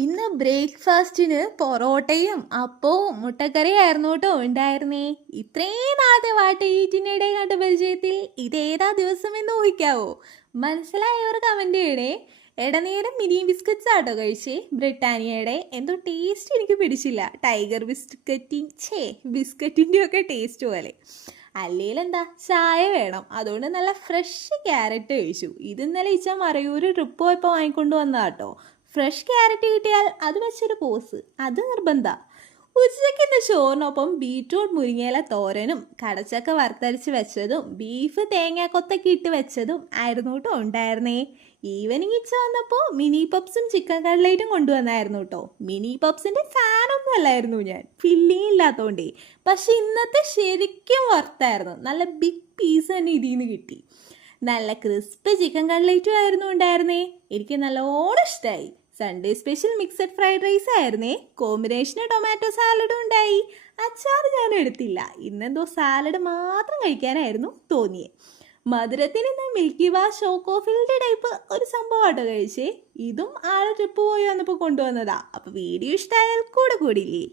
ഇന്ന് ബ്രേക്ക്ഫാസ്റ്റിന് പൊറോട്ടയും അപ്പവും മുട്ടക്കറിയായിരുന്നു കേട്ടോ ഉണ്ടായിരുന്നേ. ഇത്രയും നാളത്തെ വാട്ടീറ്റിനിടെ കണ്ട പരിചയത്തിൽ ഇതേതാ ദിവസം എന്ന് ഊഹിക്കാവോ? മനസ്സിലായവർ കമന്റ് ചെയ്യണേ. ഇടനേരം മിനി ബിസ്ക്കറ്റ്സ് ആട്ടോ കഴിച്ചേ. ബ്രിട്ടാനിയയുടെ എന്തോ ടേസ്റ്റ് എനിക്ക് പിടിച്ചില്ല. ടൈഗർ ബിസ്ക്കറ്റിൻ്റെ ഒക്കെ ടേസ്റ്റ് പോലെ. അല്ലേലെന്താ ചായ വേണം, അതുകൊണ്ട് നല്ല ഫ്രഷ് ക്യാരറ്റ് കഴിച്ചു. ഇത് ഇന്നലെ ഇച്ച മറയൂര് ട്രിപ്പ് പോയപ്പോൾ വാങ്ങിക്കൊണ്ട് വന്നതാട്ടോ. ഫ്രഷ് ക്യാരറ്റ് കിട്ടിയാൽ അത് വെച്ചൊരു പോസ്, അത് നിർബന്ധ. ഉച്ചയ്ക്ക് ചോറിനൊപ്പം ബീറ്റ്റൂട്ട് മുരിങ്ങയില തോരനും കടച്ചക്ക വറുത്തരച്ച് വെച്ചതും ബീഫ് തേങ്ങാക്കൊത്തൊക്കെ ഇട്ട് വെച്ചതും ആയിരുന്നു കേട്ടോ ഉണ്ടായിരുന്നേ. ഈവനിങ് ഇച്ച വന്നപ്പോൾ മിനി പപ്സും ചിക്കൻ കട്ട്ലേറ്റും കൊണ്ടുവന്നായിരുന്നു കേട്ടോ. മിനി പപ്സിന്റെ ഫാനൊന്നും അല്ലായിരുന്നു ഞാൻ, ഫില്ലിങ് ഇല്ലാത്തോണ്ടേ. പക്ഷെ ഇന്നത്തെ ശരിക്കും വർത്തായിരുന്നു. നല്ല ബിഗ് പീസ് തന്നെ ഇതിൽ നിന്ന് കിട്ടി. നല്ല ക്രിസ്പി ചിക്കൻ കട്ട്ലേറ്റും ആയിരുന്നു ഉണ്ടായിരുന്നേ. എനിക്ക് നല്ലോണം ഇഷ്ടമായി. Sunday special mixed fried rice ആയിരുന്നേ. കോമ്പിനേഷന് ടൊമാറ്റോ സാലഡും ഉണ്ടായി. അച്ചാർ ഞാൻ എടുത്തില്ല, ഇന്നെന്തോ സാലഡ് മാത്രം കഴിക്കാനായിരുന്നു തോന്നിയേ. മധുരത്തിന് ഇന്ന് മിൽക്കി ബാർ ചോക്കോഫിൽഡ് ടൈപ്പ് ഒരു സംഭവമാട്ടോ കഴിച്ചേ. ഇതും ആള് ട്രിപ്പ് പോയി വന്നപ്പോൾ കൊണ്ടുവന്നതാ. അപ്പോൾ വീഡിയോ ഇഷ്ടമായാൽ കൂടെ കൂടിയില്ലേ?